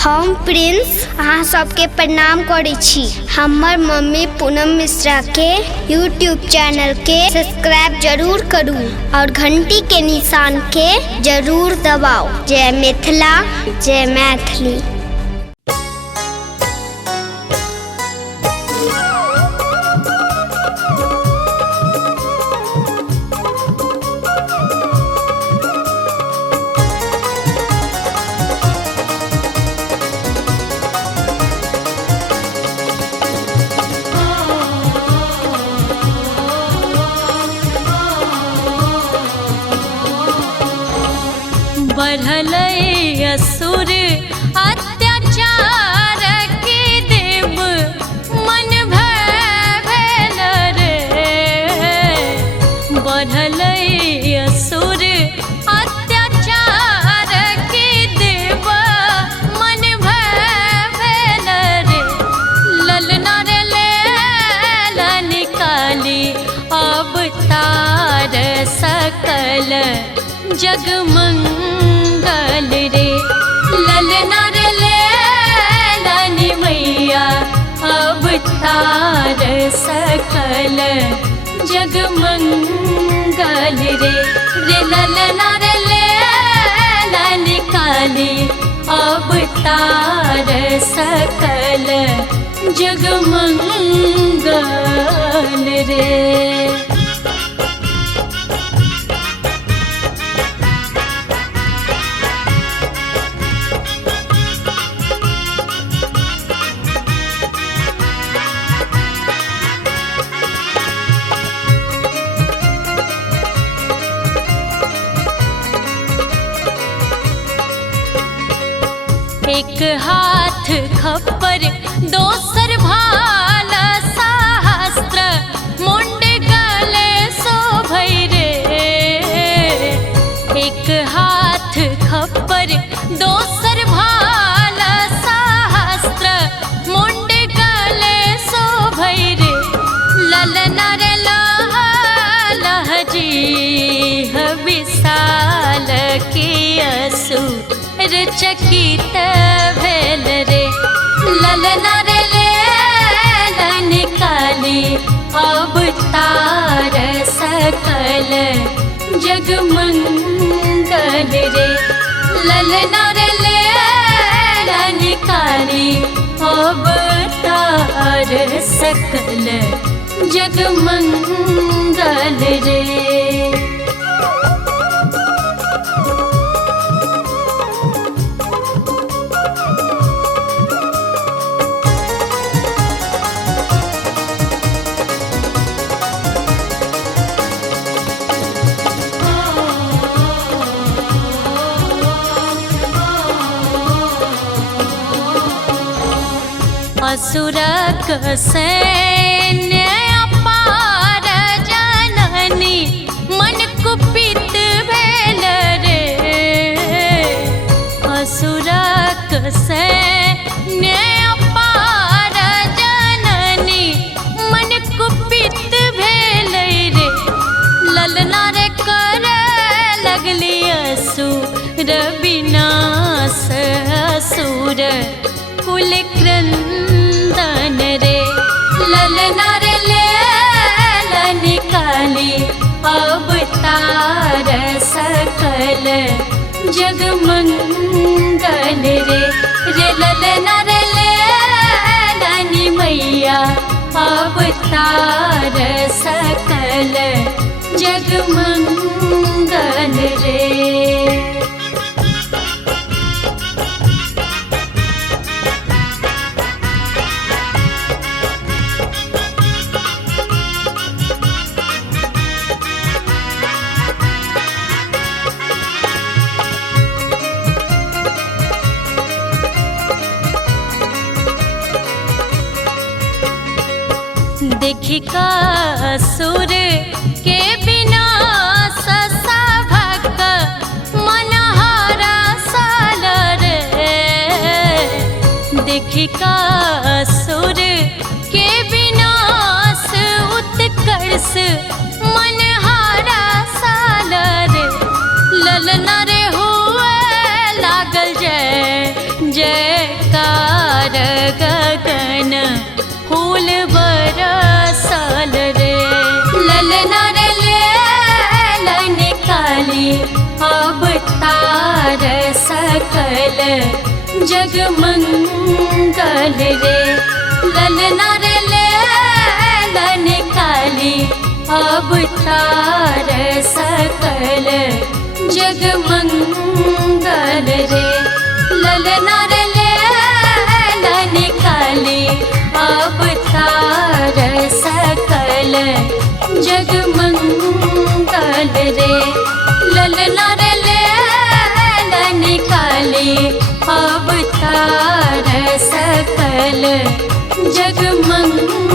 हम प्रिंस अहाँ सबके प्रणाम करै छी। हमर मम्मी पूनम मिश्रा के यूट्यूब चैनल के सब्सक्राइब जरूर करू और घंटी के निशान के जरूर दबाओ। जय मिथिला, जय मैथिली। बढ़ल असुर अत्याचार के देव मन भेल रे। बढ़ल असुर अत्याचार के देव मन भेल रे। ललना रे ले निकाली अवतार सकल जगमंगल रे। ललना रे लानी मैया अवतार सकल जगमंगल रे। रे ललना रे लानी काली अवतार सकल जगमंगल रे। एक हाथ खप्पर दोसर भाला शास्त्र मुंड गले शोभै रे। एक हाथ खप्पर दोसर भाला शास्त्र मुंड गले शोभै रे। ललना रे लहजी विशाल के असुर चकित भेल रे। ललना रे निकाली अवतार सकल जगमंगल रे। ललना रे निकाली अवतार सकल जगमंगल रे। असुरक सैन्य अपार जननी मन कुपित भेल रे। असुरक सैन्य अपार जननी मन कुपित भेल रे। ललना रे कर लगली असुर विनाश असुर कुल क्रंदन रे। ललना रे निकाली अवतार सकल जगमंगल रे। रे ललना रे लानी मैया अवतार सकल जगमंगल रे। देखी का असुर के विनाश सभक मनहारा साल रे। देखी का असुर के विनाश उत्कर्ष मनहारा साल रे। ललना रे हुए लागल जय जय फूल बरसल रे। ललना रे लैला निकाली अवतार सकल जगमंगल रे। ललना रे लैला निकाली अवतार सकल जगमंगल रे। ललना रे लैला निकाली अवतार सकल जगमंगल रे। ललना रे लैला निकाली अवतार सकल जगमंगल